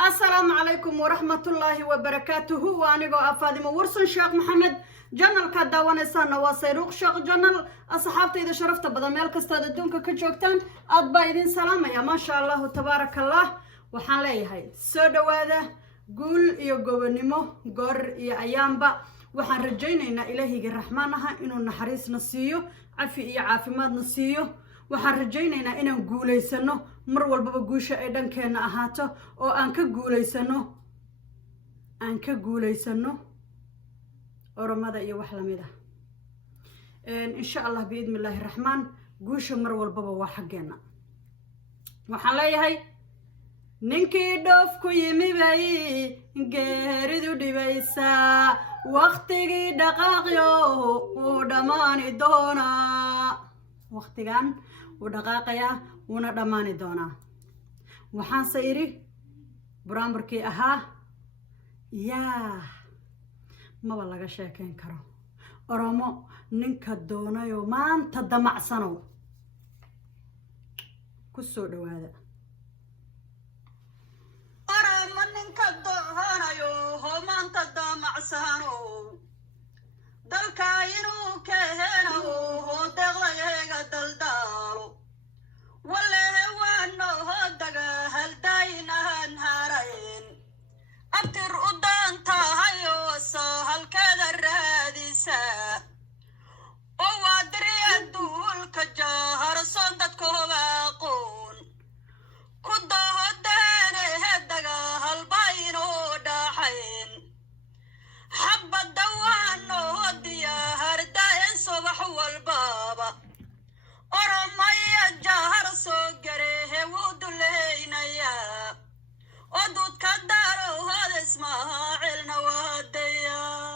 السلام عليكم ورحمة الله وبركاته وأنا أفادي ورسن شيخ محمد جنرال كداوان سنة وسيروق شيخ جنرال أصحابتي إذا شرفت بدل مالك استاد الدنيا كجوكتان أطبايدين سلام يا ما شاء الله تبارك الله وحالي هاي سودا وهذا قول يقوبنمو قر يا أيامبا وحن رجينا إلهي الرحمنها إنه نحريس نسيو عفي عافيماد نسيو waxaan rajaynaynaa inaan guuleysano mar walba guusha ay dhankeena ahaato oo aan ka guuleysano oromada iyo wax lamid ah insha Allah biidmillaahi raxmaan guusha mar walba waa xageena waxaan leeyahay ninkii dhoof ku yimi bay geeridu dhibaysaa waqtigii dhaqaaqyo uu dhamaani doonaa waqtigan ودقاقيا وندماني دونا وحان سيري برامبركي أها ياه ما بلغا شاكين كرو أرامو ننكا دونا يومان تدمع سنو كسو دوادا أرامو ننكا دونا يومان تدمع سنو dalkaayinu keeno hodaqlayaga daldalo wallahi waano hodaga haldaynahan harayn abtir u daantahayo soo halkeeda raadisa oo waadriya duulka jaharson dadka hobaaqoon ku doodaane hedaga halbayno dhaxayn حبة دوانو هدية هرداين صباح والبابا ورمية جهر صقره ودلينا يا ودود كدارو هذا اسماعيل نواديار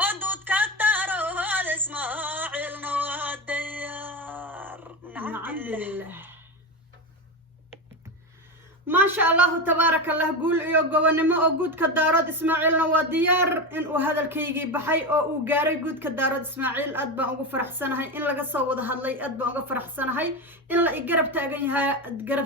ودود كدارو هذا اسماعيل نواديار نعم لله ما شاء الله تبارك الله قول يا جوانما أو جود كدارات إسماعيل نواديار إن وهذا الكيجي بحي أو جاري جود كدارات إسماعيل أدبا أو فرح سنة هاي إن لقى صوت هاللي أدبا أو فرح سنة هاي إن لا يجرب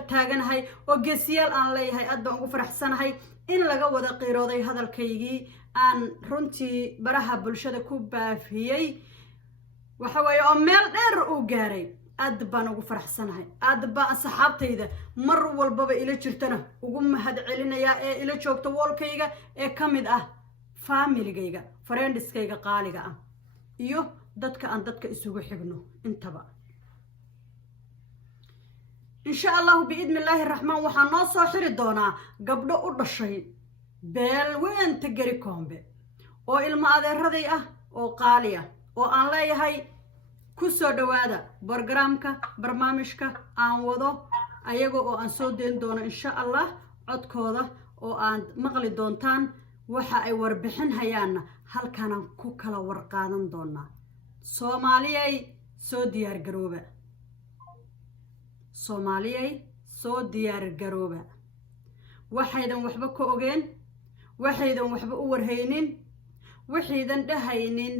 تاجن هاي وجسيال أن لي هاي أدبا أو فرح سنة هاي إن لقى وذا قيراضي هذا الكيجي أن رنتي برها بالشدة كوبا فيي وحوي أميل إر أو جاري أدبان ugu faraxsanahay adba asxaabtayda mar walba ila jirtana ugu mahad celinaya ee ila joogto walkayga ee kamid ah familygayga friendskayga qaaliga ah iyo dadka aan dadka isugu xigno intaba insha Allah biidmillaahi raxmaan waxaan noo soo xiri doonaa gabdho u dhashay beelweynta gari koombe oo ilmo adeeraday ah oo qaaliya oo aan leeyahay kusoo dhawaada barnaamijka barnaamijka aan wado ayaga oo aan soo deyn doono insha Allah codkooda oo aan maqli doontaan waxa ay warbixin hayaan halkan ku kala warqaadan doona Soomaaliyay soo diyaar garooba waxaydan waxba ka ogeen waxaydan waxba u warhaynin waxaydan dhahaynin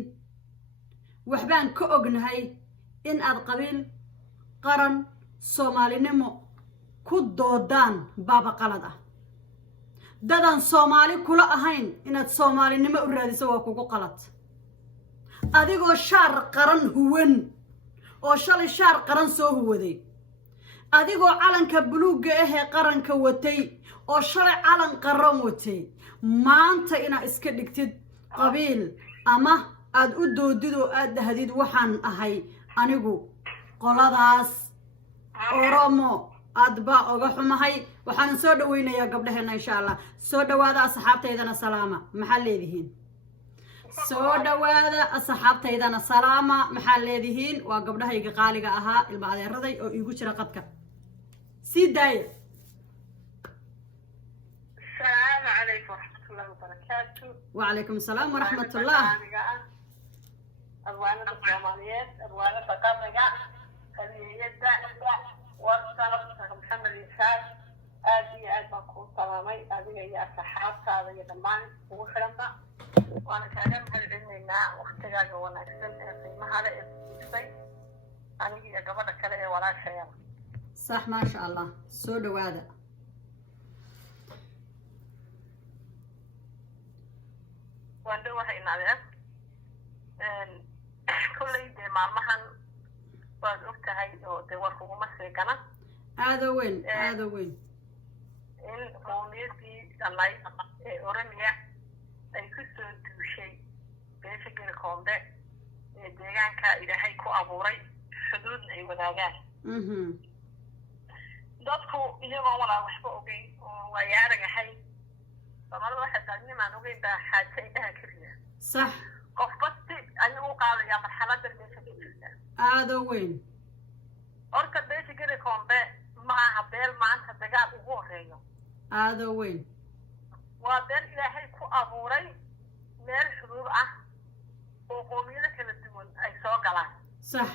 waxbaan ka ognahay in aad qabiil qaran Soomaalinimo ku doodaan baaba qalad ah dadan Soomaali kula ahayn inaad Soomaalinimo u raadiso waa kugu qalad adigoo shaar qaran huwan oo shalay shaar qaran soo huwaday adigoo calanka buluuga ah ee qaranka watay oo shalay calan qaran watay maanta ina iska dhigtid qabiil ama aad u doodido aad dahdid waxaan ahay anigu qoladaas Oromo adba oga xumahay waxaan soo dhaweynayaa gabdhaheena insha Allah soo dhawaada asxaabtaydana salaama maxaa leedihiin soo dhawaada asxaabtaydana salaama maxaa leedihiin waa gabdhahayga qaaliga ahaa ilma adeeraday oo igu jira qadka sidaay السلام عليكم ورحمة الله وبركاته وعليكم السلام ورحمة الله أبوانا الصوماليات أبوانا بقامنا خليجة وارسل محمد إنسان آدي بقول سلامي آدي يا صحاب هذا يدمان وخرمنا وأنا كأجل هالعلمنا واختلاج ونحسن في مهارة الصيف أنا قبل كذا ولا شيء صح ما شاء الله سود وهذا waandhowahay inadeer kulley dee maalmahan waad og tahay oo dee war kuguma seegana aada weyn aada weyn in qowmiyadii dhammayd ee oromia ay ku soo duushay beesha geri koombe ee deegaanka ilaahay ku abuuray xuduudna ay wadaagaan dadku iyagoo walaa waxba ogeyn oo waayaaragahay soomaalida waxay tahay nimaan ogeyn baa xaaje indhaha ka rida sax qofba si ayuu u qaadayaa marxaladda meesha ka jirta aada weyn horta beesha geri koombe ma aha beel maanta dagaal ugu horeeyo aada weyn waa beel ilaahay ku abuuray meel xuduud ah oo qoomiyado kala duwan ay soo galaan sax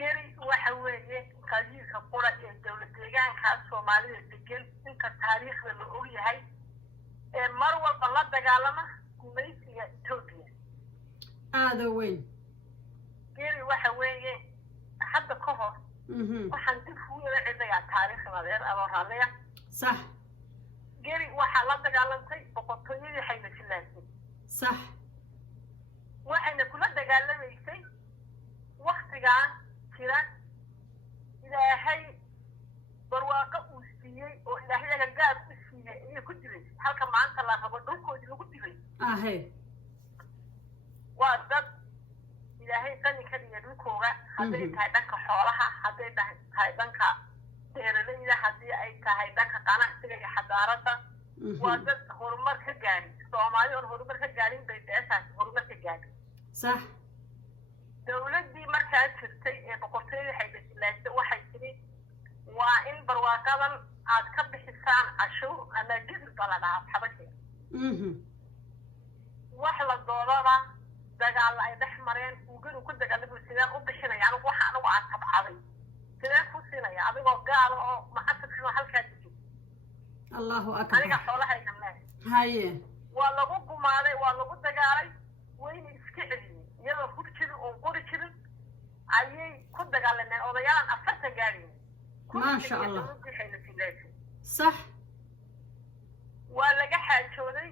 geri waxa weeye qabiilka qura ee dowlad deegaankaas soomaalida degan inta taariikhda la og yahay ee mar walba la dagaalama gumaysiga etoobiya aada weyn geri waxa weeye hadda ka hor waxaan dib ugu yara celinayaa taariikhnadeer adoo raalliya sax geri waxaa la dagaalantay boqortooyadii xayla silaasay sax waxayna kula dagaalamaysay waktigaa jira ilaahay barwaaqo uu siiyey oo ilaahay aga gaar u siiyey ayay ku jiray halka maanta la rabo dhulkoodii lagu dilay ahe waa dad ilaahay qani ka dhiga dhulkooga hadday tahay dhanka xoolaha hadday tahay dhanka beeralayda haddii ay tahay dhanka ganacsiga iyo xadaaradda waa dad horumar ka gaadhin soomaali oon horumar ka gaadhin bay beeshaasi horumar ka gaadhin sax dowladdii markaa jirtay ee boqortooyadii xayla silaasay waxay tiri waa in barwaaqadan aad ka bixisaan cashuur ama gidil ba la dhahaa xabashiga wax la doodaba dagaalla ay dhex mareen uu geri ku dagaalamay sideen u bixinaya anigu waxa anigu aad tabcaday sideen ku siinaya adigoo gaala oo macasirkino halkaa dejin allahu akbar aniga xoolahayga mee haye waa lagu gumaaday waa lagu dagaalay wayna iska celiyeen iyadoo hur jirin oon qori jirin ayay ku dagaalameen odayaalan 40 gaadheen maasha allah xayla silaasay sax waa laga xaajooday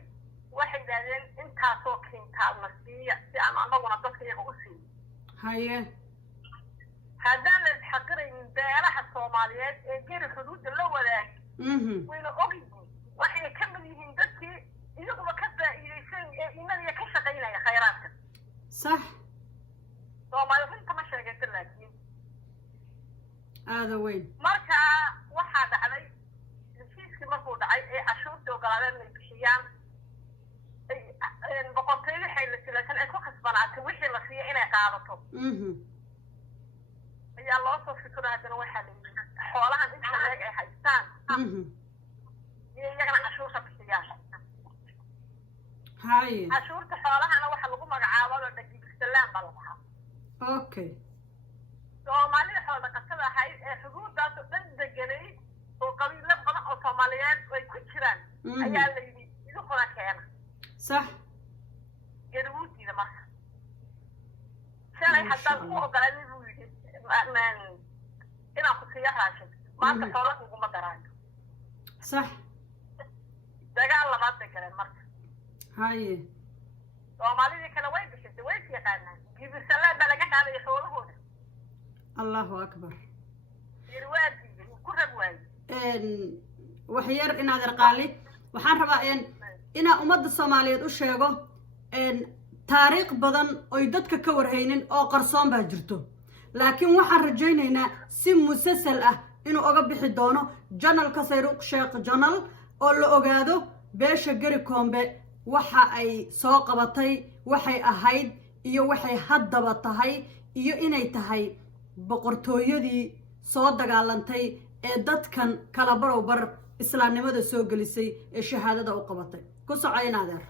waxay yidhahdeen intaasoo kiintaadna siiya si aan annaguna dadka iyaga u siiyo haye haddaan la isxaqiraynin beelaha soomaaliyeed ee geri xuduudda la wadaag wayna og yihiin waxayna ka mid yihiin dadkii iyaguba ka faa'iidaysan ee imaniya ka shaqaynaya khayraadka sax soomaali runta ma sheegaysa laakiin aada weyn markaa waxaa dhacday heshiiskii markuu dhacay ee cashuurtii ogolaadeen inay bixiyaan boqortooyadii xayla silaasay ay ku khasbanaatay wixii la siiya inay qaadato ayaa loo soo fikiro haddana waxaa la yidhi xoolahan inta leeg ay haystaan iyo iyagana cashuurta bixiyaan haye cashuurta xoolahana waxa lagu magacaabado dhagibisalaan baa la dhahaa okay soomaalida xoolo dhaqatada ahayd ee xuduudaas oo dhan deganay oo qabiilo badan oo soomaaliyeed ay ku jiraan ayaa la yidhi idinkuna keena sax geriwuutiida marka shalay haddaan ku ogolaanay buu yidhi inaan ku siiyo raashin maanta xoolo kuguma daraayo sax dagaal labaad bay galeen marka haye soomaalidii kale way bixisay way is yaqaanaan gibisalaan baa laga qaadaya xoolahooda allahu akbar yirwaadiga ku rab waaye wax yar inaad arqaali waxaan rabaa inaan ummadda soomaaliyeed u sheego taariikh badan oy dadka ka warhaynin oo qarsoon baa jirto laakiin waxaan rajaynaynaa si musasal ah inuu oga bixi doono janalka sayruuq sheekh janal oo la ogaado beesha geri koombe waxa ay soo qabatay waxay ahayd iyo waxay haddaba tahay iyo inay tahay boqortooyadii soo dagaalantay ee dadkan kala barow bar islaamnimada soo gelisay ee shahaadada u qabatay ku socoyn adeer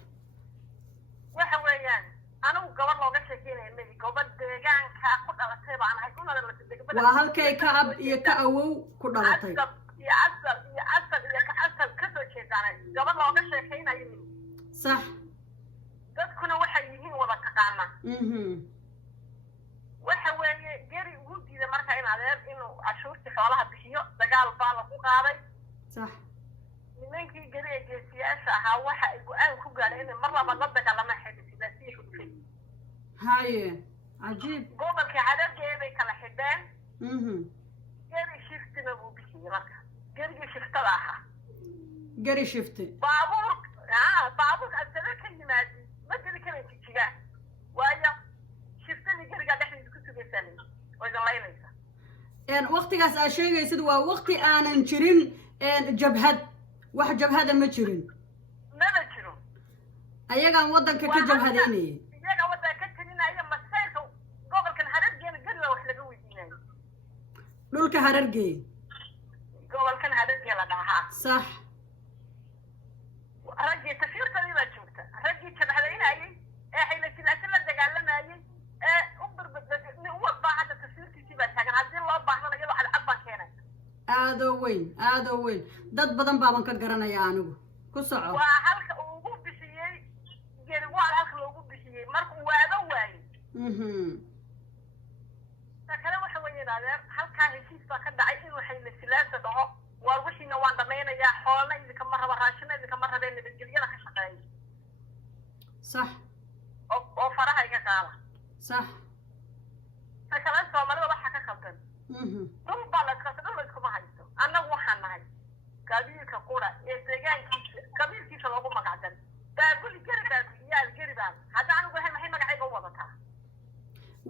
waxa weeyaan anigu gabadh looga sheekeynaya medi gabadh deegaanka ku dhalatay baan ahay kuna dhalatay degmada waa halkay ka ab iyo ka awow ku dhalatay iyo asal ka asal kasoo jeedaanay gabadh looga sheekeynayo sax dadkuna waxay yihiin wada taqaanaa waxa weeye geri ugu diiday marka in adeer inuu cashuurtii xoolaha bixiyo dagaal baa lagu qaaday sax nimankii gariga geesiyaasha ahaa waxa ay go-aan ku gaadheen in mar laba la dagaalama xidhi sidaasii ku dhufay هاي عجيب gobolkii Harargee bay kala xidheen اها gari shiftina buu bixiyey marka garigii shiftada ahaa قري شفتي baabuur asada ka yimaadi ma geli karay jijiga waayo shiftadii gariga dhexdiisa ku sugaysanay way dalaynaysa وقتigaas aa sheegaysid waa waqti aanan jirin jabhad wax jabhada ma jirin maba jiro ayagaan wadanka ka jabhadaynayay iyaga wadanka ka talinaya masayrka gobolkan Harargeena gariga wax laga weydiinayo dhulka Harargee gobolkan Harargee la dhahaa صح ragii tafiirtadii baa joogta ragii jabhadaynayay ee xayla jilaasha la dagaalamayay ee u burbudbay u walba hadda tafiirtiisii baa taagan haddii loo baahdana iyadoo cadcad baan keenay aadoo weyn dad badan baaban ka garanaya anigu ku soco waa halka uu ugu bixiyey geri waa halka loogu bixiyey markuu waado waayey kale waxa weeyaan adeer halkaa heshiis baa ka dhacay inuu xayla jilaasha dhaho war wixiina waan dhamaynayaa xoolna idinka ma raba raashina idinka ma rabeen nabadgelyada ka shaqeeya صح oo faraha iga qaada صح kale Soomaalida waxa ka khaldan dhul baa la iskuma haysto annagu waxaan nahay qabiilka qura ee deegaankiisa qabiilkiisa loogu magacdan baabuli gari baa hadda anigu maxay magacayga u wadataa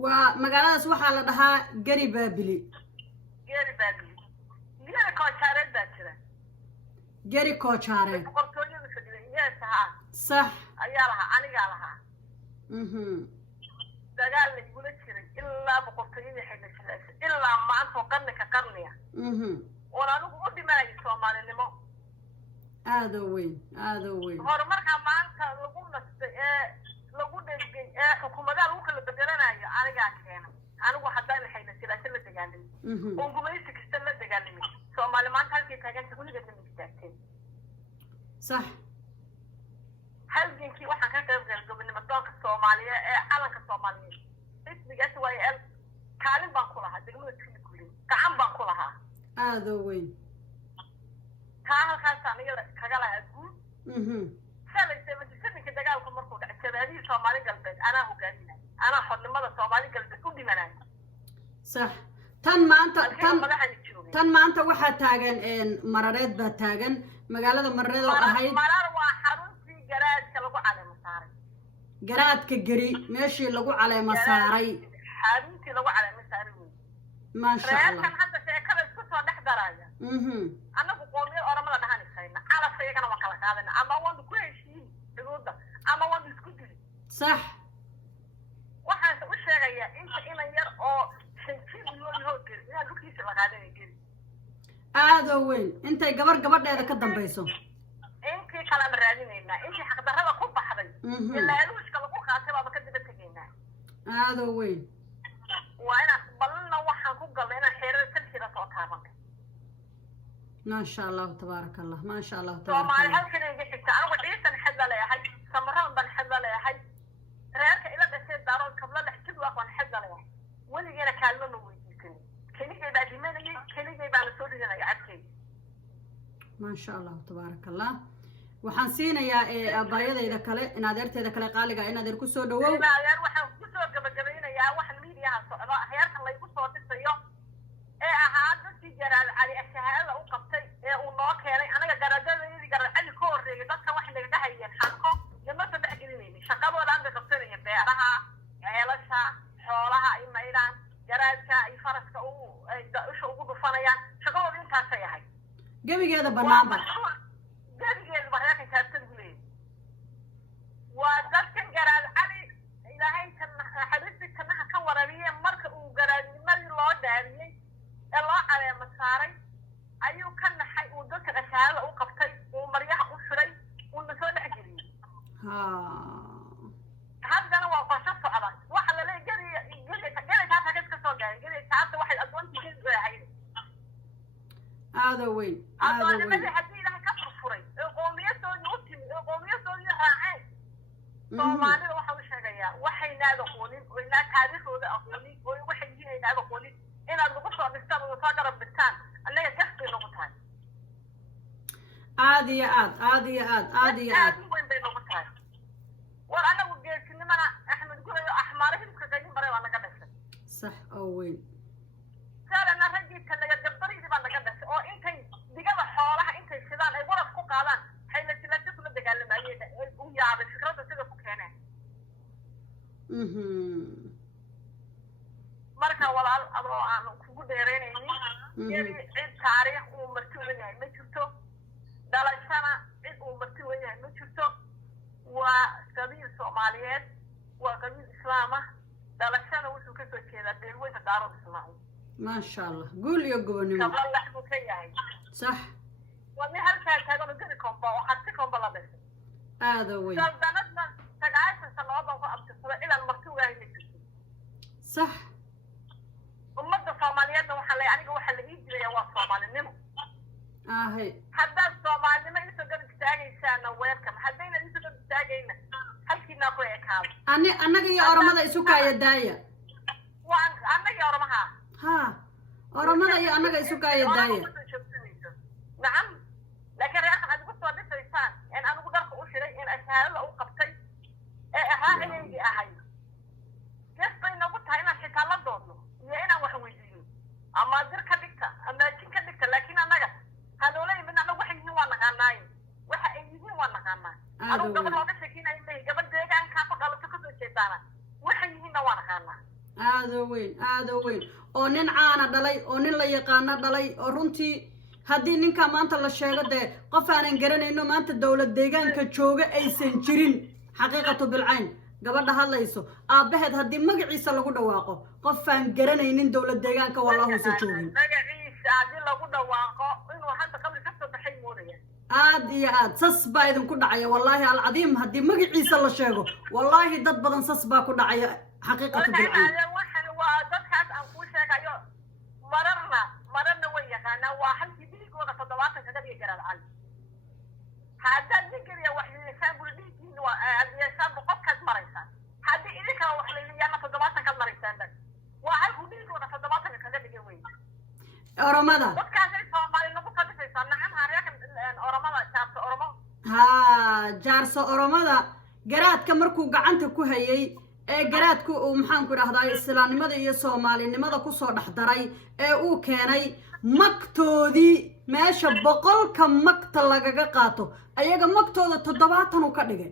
waa magaaladaas waxaa la dhahaa gari baabili gari koojaareed baa jira gari koojaareed boqortooyada fadhiday yes haa صح ayaa lahaa anigaa lahaa dagaal la igula jiray ilaa boqortooyadii xayla jilaasha ilaa maanta qarniya oon anigu u dhimanayay Soomaalinimo aadoo weyn horumarka maanta lagu nastay ee lagu dhigay ee xukuumadaha lagu kala bedelanayo anigaa keenay anigu haddaan xayla jilaasha la dagaalamay oo gumaysi kasta la dagaalamay Soomaali maanta halkii taagan weligeed ma istaagteen صح halgenkii waxaan ka qayb galay gobonimo doonka Soomaaliya ee calanka Soomaaliyeed ismigaas waa kaalin baan ku lahaa degmada Kilgulin gacan baan ku lahaa aadoo weyn taa halkaas aniga kaga lahaa guud shalayse majlisadka dagaalku markuu dhacay jabhadii Soomaali galbeed anaa hogaaminay anaa xornimada Soomaali galbeed u dhimanay صح tan maanta waxaa taagan marareed baa taagan magaalada marareed oo ahayd marar waa xaruntii garaadka lagu caleemo saaray garaadka gari meeshii lagu caleemo saaray xaruntii lagu caleemo saaray ما شاء الله reerkan hadda sheekada isku soo dhex daraya annagu qoomiyad oramada dhahanayna calafka iyagana waa kala qaadana ama waan ku heshiin xuduudda ama waan isku dili صح waxaan u sheegayaa inta inan yar oo aadoo weyn intay gabadheeda ka dambayso intii kala raadinaynaa intii xaqdarrada ku baxday ilaa aluushka lagu qaatay baaba ka daba tegaynaa aadoo weyn waa inaan balna waxaan ku galnay inaan xeerada salkida soo taabanay ما شاء الله تبارك الله ما شاء الله تبارك Soomaali الله halkan iga xigta anigu ciidan xidla leeyahay samaradan baan xidla leeyahay reerka ila dhashay daarood kabla dhex jid waan xidla leeyahay weligeena kaalmo ma weydiisan keligay baa dhimanayay keligay baa la soo dhiganaya cadkay ما شاء الله تبارك الله waxaan siinayaa abaayadayda kale in adeerteeda kale qaaliga in adeer ku soo dhawow adeer waxaan ku soo gabagabeynayaa wax miidiyaha socda heerkan la igu soo dhisayo ee ahaa dadkii garaad cali ashahaada u qabtay ee uu noo keenay anaga garaadadayadii garaad cali ka horreeyay dadka wax laga dhahayeen xanko lama soo dhex gelinaynin shaqadooda aan bay qabsanayeen beeraha ceelasha xoolaha ay maydhaan garaadka ay faraska usha ugu dhufanayaan shaqadooda intaasay ahayd gebigeeda banaanba gebigeeda bareekan kaartan gu leeyahay waa dadkan garaad cali ilaahay xadiisi kanaha ka warabiye marka uu garaadnimadii loo dhaariyey ee loo caleemo saaray ayuu ka naxay uu dadka ashaarada u qabtay uu maryaha u firay uuna soo dhex geliyey haddana waa qorsho socda waxa la leeyahay gerigaasa ka soo gaaray gerigaasa waxay addoontii geri ahayd aadoo weyn addoonnimadii haddii ilaahay ka furfuray ee qowmiyadoodii u timid ee qowmiyadoodii raaceen soomaalida waxaa u sheegayaa waxaynaad aqoonin waynaa taariikhdooda aqoonin oo waxay yihiin aynaad aqoonin inaad lagu soo dhistaan oo soo garab dhigtaan annaga gas bay nagu tahay عادي عادي عادي وين بين نقطة وأنا وجيت إنما أنا أحمد يقول أحمر هيك كذا مرة وأنا قدست صح أوين قال أنا رجيت كذا جبري دي أنا قدست أو أنت دقيقة حوالها أنت الشباب أي ورا فوق قالان حين لا تكون دقيقة معي ويا عبد فكرة تيجي فوق هنا marka walaal adoo aan kugu dheereynaynin yari cid taariikh uu marti weyn yahay ma jirto dhalashana cid uu marti weyn yahay ma jirto waa qabiil Soomaaliyeed waa qabiil Islaam ah dhalashana wuxuu ka soo jeedaa beelweynta Daarud Islaam ma sha Allah guul iyo gobonimo Allah ku ka yahay صح wani halka taagan gari komba oo xad komba la dhashay aad weyn daldanadna tagaaysan sanado ku abtisada ilaa marti weyn yahay صح ummadda Soomaaliyeedna waxa la aniga waxa la ii jiray waa Soomaalinimo hay hadda Soomaalinimo inta dad taagaysaana weerka hadayna inta dad taagayna halkiina ku eekaado annaga iyo oramada isu kaaya daaya waan annaga oramaha ha oramada iyo annaga isu kaaya daaya nacam laakiin reerkan aad ku soo dhisaysaan in anigu darka u shiray in ashaarada u qabtay ee ahaayay ahay kasta inagu tahay inaan xitaa la doodno iyo inaan wax weydiino ama dir ka dhigta ama jin ka dhigta laakiin annaga hadoola imid anagu waxay yihiin waa naqaanaay waxa ay yihiin waa naqaanaa anigu gabadh looga sheekinaya may gabadh deegaanka ku dhalato ka soo jeedaana waxay yihiinna waa naqaanaa aad weyn oo nin caana dhalay oo nin la yaqaano dhalay oo runtii haddii ninka maanta la sheego dee qof aanan garanayno maanta dawlad deegaanka jooga aysan jirin xaqiiqatu bilcayn gabadha hadlayso aabaheed haddii magaciisa lagu dhawaaqo qof aan garanaynin dawlad deegaanka wallahu sa joogin magaciisa haddii lagu dhawaaqo inuu hadda qabri ka soo baxay moodaya aad iyo aad sas baa idinku dhacaya wallaahi alcadiim haddii magaciisa la sheego wallaahi dad badan sas baa ku dhacaya xaqiiqatu bilcayn waxaan waa dadkaas aan kuu sheegayo mararna way yaqaanaa waa halkii dhiigooda 70 ka dhiga garad cali hadda digriya wax yeeshaan buldiin waa yeeshaan qofkaas maraysa hadii idinka wax leeyahay 70 ka maraysan waa halkii dhiigooda 70 ka dhiga weyn oramada dadkaas ay Soomaali lagu fadhiisan nacam hareekan oramada jaarta oramo jaarso oramada garaadka markuu gacanta ku hayay ee garaadku uu maxaan ku raahdaa islaamnimada iyo Soomaalinimada ku soo dhaxdaray ee uu keenay magtoodii meesha 100 magta lagaga qaato ayaga magtooda 70 uu ka dhigay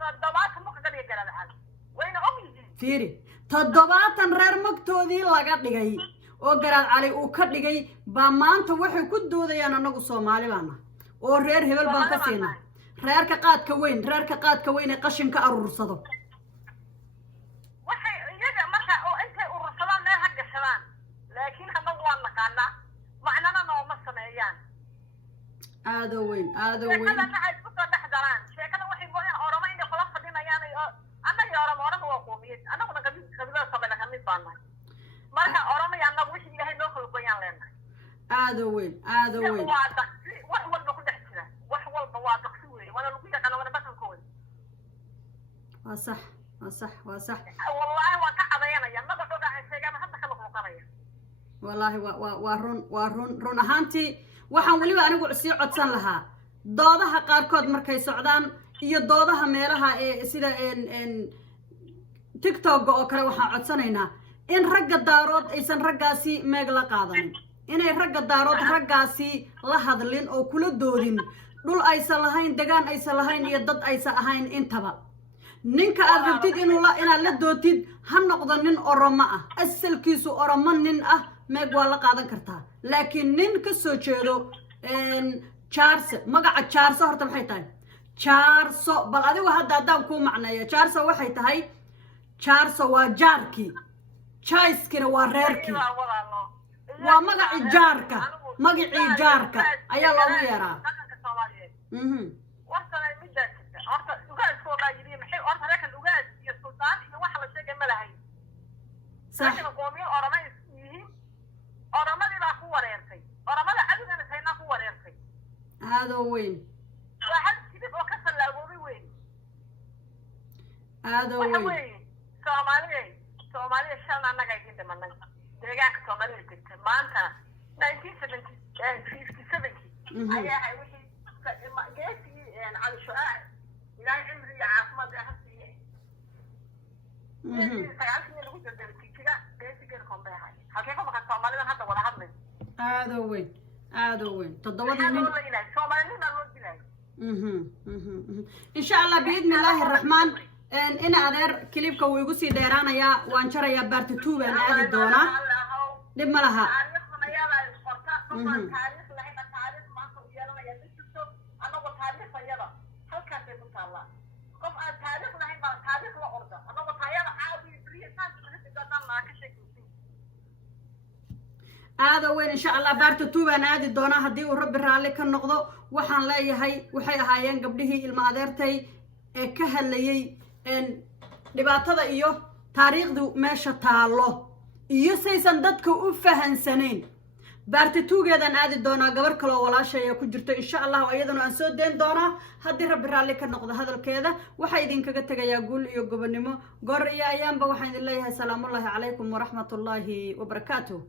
70 ma ka dhigay garaad cali wayna ogyihiin fiiri 70 reer magtoodii laga dhigay oo garaad cali uu ka dhigay ba maanta waxay ku doodayaan anagu Soomaali baana oo reer hebel baan ka siinaa reerka qaadka weyn ee qashinka aruursado waxay iyaga marka oo intay urursadaan meel ha gashadaan laakiin hadda waa naqaanaa macnana nooma sameeyaan aad weyn sheekada waxay ku soo dhaxdaraan sheekada waxay mooyaan oramo inay kula fadhinayaan oo annaga oramo waa qoomiyad annaguna qabiilada sabana kamid baanahay marka oramo yaa annagu wixii ilaahay noo kala goyaan leenahay aad weyn waa daqsi wax walba ku dhex jira wax walba waa daqsi weey wala lagu yaqaan wala basankooda waa صح والله وكعبينا يا ما بدو عن شيء ما حتى كانوا مقرية والله ورون ahaantii waxaan waliba anigu sii codsan lahaa doodaha qaarkood markay socdaan iyo doodaha meelaha ee sida TikTok oo kale waxaan codsanaynaa in ragga daarood aysan raggaasi meeg la qaadanin inay ragga daarood raggaasi la hadlin oo kula doodin dhul aysan lahayn degaan aysan lahayn iyo dad aysan ahayn intaba ninka aad rabtid inaad la dootid ha noqdo nin oromo ah asalkiisu oromo nin ah meeg waa la qaadan kartaa laakiin nin ka soo jeedo jaarso magaca jaarso horta maxay tahay jaarso bal adigu hadda haddaan kuu macneeyo jaarso waxay tahay jaarso waa jaarkii jaiskina waa reerkii waa magacii jaarka magacii jaarka ayaa loogu yeeraa صح قومي أورما يسميه أورما دي لا قوة ريرتي أورما لا عدو أنا سينا قوة ريرتي هذا وين وحد كده وكسر لأبوبي وين هذا وين Soomaali shalna anaga ay inta manan deegaanka Soomaaliya jirta maanta 1957 ayaa ay wixii جيتي على شعاع إلى عمري عاصمة بحسي سيعرفني اللي قلت لك كذا جيتي كذا كم بيها حقيقة ما كنت عمالي هذا ولا هذا هذا وين تضوضي من من إن شاء الله بإذن الله الرحمن إن أدير كليبك ويقصي ديرانا يا وانشرا يا بارتتوب أنا هذه الدونا لما لها هذا وين إن شاء الله بارتتوب أنا هذه الدونا هدي ورب الرالي كان نقضه وحن لا يهي وحي هايين قبله المادرتي كهليي إن dhibaatada iyo taariikhdu meesha taalo iyo saysan dadka u fahansaneen baartituugeedan aadi doonaa gabar kale oo walaashay ku jirto insha Allah ayadana aan soo deen doonaa hadii rabbi raali ka noqdo hadalkeeda waxa idin kaga tagayaa guul iyo gobonimo goor iyo ayaanba waxaan idin leeyahay salaamu alaykum wa rahmatullahi wa barakaatuh